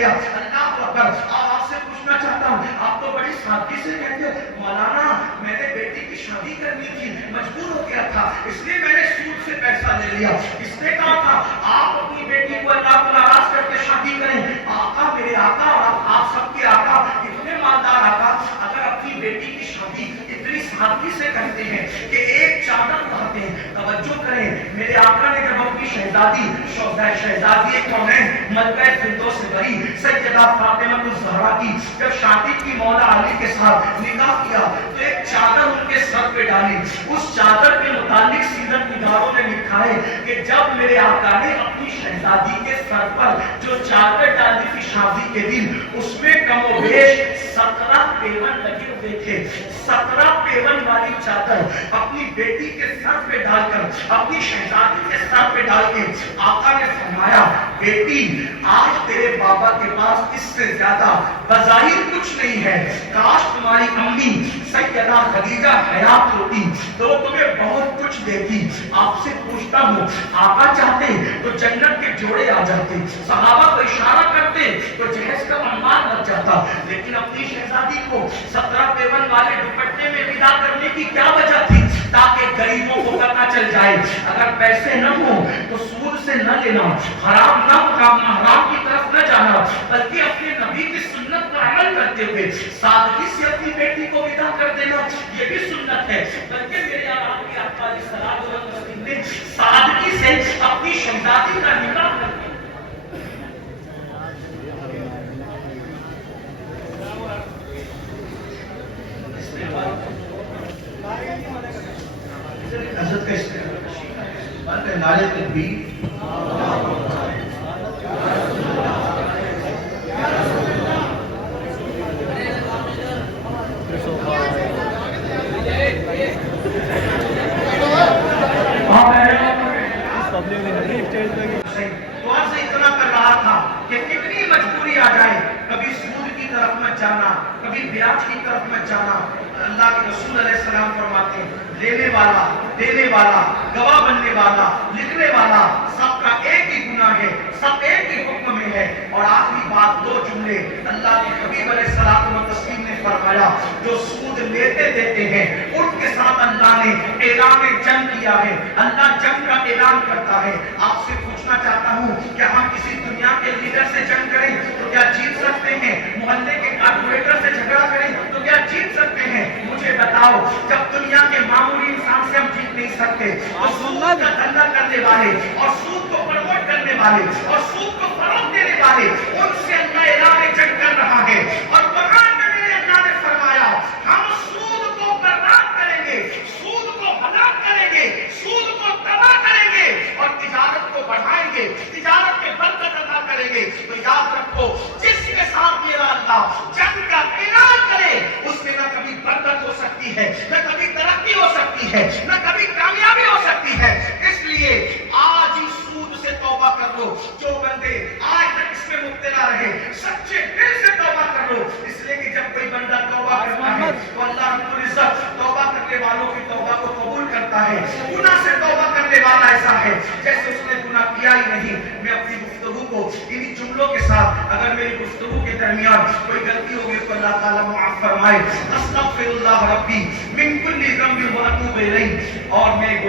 گیا. اللہ اکبر. آپ سے پوچھنا چاہتا ہوں, آپ تو بڑی سادگی سے کہتے ہو مولانا میں نے بیٹی کی شادی کرنی تھی, مجبور ہو گیا تھا, اس لیے میں نے سود سے پیسہ لے لیا. اس نے کہا تھا آپ اپنی بیٹی کو اللہ کو ناراض کر کے شادی کریں. آقا, میرے آقا اور آپ سب کے آقا, اتنے مالدار آقا, اگر اپنی بیٹی کی شادی اتنی سادگی سے کرتے ہیں کہ ایک چادر لاتے ہیں. توجہ کریں, میرے آقا نے جب اپنی شہزادی شہزادی کونین ملکہ فردوس بری سیدہ فاطمہ الزہرا کی جب شادی کی مولا علی کے ساتھ نکاح کیا تو ایک چادر ان کے سر پہ ڈالی. اس چادر کے متعلق سیرت نگاروں نے لکھا ہے کہ جب میرے آقا نے اپنی شہزادی کے سر پر جو چادر ڈالی تھی شادی کے دن, اس میں کم و بیش 17 پیون لگے ہوئے تھے. 17 پیون والی چادر اپنی بیٹی کے سر پہ ڈال کر, اپنی شہزادی کے سر پہ ڈال کے آقا نے فرمایا بیٹی آج تیرے بابا کے پاس اس سے زیادہ بظاہر کچھ نہیں ہے, کاش تمہاری امی سیدہ خدیجہ حیات ہوتی تو وہ تمہیں بہت کچھ دیتی. آپ سے پوچھتا ہوں, آقا چاہتے تو جنت کے جوڑے آ جاتے, صحابہ کو اشارہ کرتے تو جہیز کا عنوان بن جاتا, لیکن اپنی شہزادی کو 17 پیون والے دوپٹے میں ودا کرنے کی کیا وجہ تھی؟ تاکہ غریبوں کو پتہ چل جائے اگر پیسے نہ ہوں تو سود سے نہ لینا, حرام نہ کمانا, حرام کی طرف نہ جانا, بلکہ اپنے نبی کی سنت پر عمل کرتے ہوئے سادگی سے اپنی بیٹی کو ودا کر دینا, یہ بھی سنت ہے. بلکہ میرے آپ کے آقا علیہ الصلوۃ والسلام نے سادگی سے اپنی شہزادی کا نکاح کر دیا. حضرت کا استعمال نعرے تکبیر, دعا سے اتنا کر رہا تھا کہ کتنی مجبوری آ جائے, کبھی سود کی طرف مت جانا, کبھی بیاج کی طرف مت جانا. اللہ کے رسول علیہ السلام فرماتے ہیں لینے والا, دینے والا, گواہ بننے والا, لکھنے والا, سب کا ایک ہی گناہ ہے, سب ایک ہی حکم میں ہے. اور آخری بات, 2 جملے اللہ کے حبیب علیہ الصلوۃ والتسلیم نے فرمایا جو سود لیتے دیتے ہیں ان کے ساتھ اللہ نے اعلان جنگ کیا ہے, اللہ جنگ کا اعلان کرتا ہے. آپ سے پوچھنا چاہتا ہوں کہ ہم کسی دنیا کے لیڈر سے جنگ کریں تو کیا جیت سکتے ہیں؟ محلے کے کارپوریٹر سے جھگڑا کریں تو کیا جیت سکتے ہیں؟ مجھے بتاؤ, جب دنیا کے معمولی انسان سے ہم جیت نہیں سکتے تو سود کا دھندا کرنے والے اور سود کو پروموٹ کرنے والے اور سود کو فروغ دینے والے ان سے اللہ اعلان جنگ کر رہا ہے. اور قرآن میں میرے اللہ نے فرمایا ہم سود کو برباد کریں گے, سود کو ہلاک کریں گے, سود کو تباہ کریں گے اور تجارت کو بڑھائیں گے, تجارت میں برکت عطا کریں گے. تو یاد رکھو, جس کے ساتھ میرا اللہ جنگ کا اعلان کرے اس میں نہ کبھی برکت ہو سکتی ہے, نہ کبھی ترقی ہو سکتی ہے, نہ کبھی کامیابی ہو سکتی ہے. اس لیے آج ہی سود سے توبہ کر لو. جو بندے آج تک اس میں مبتلا رہے سچے دل سے توبہ کر لو, اس لیے کہ جب کوئی بندہ توبہ کرتا ہے تو اللہ رب العزت توبہ کرنے والوں کی توبہ کو قبول کرتا ہے. گناہ سے توبہ کرنے والا ایسا ہے جیسے اس نے گناہ کیا ہی نہیں. میں اپنی گفتگو کو انہی جملوں کے ساتھ, اگر میری گفتگو کے درمیان کوئی غلطی ہوگی تو اللہ تعالیٰ معاف فرمائے. استغفر اللہ ربی من کل ذنب و اتوب الیہ. اور میں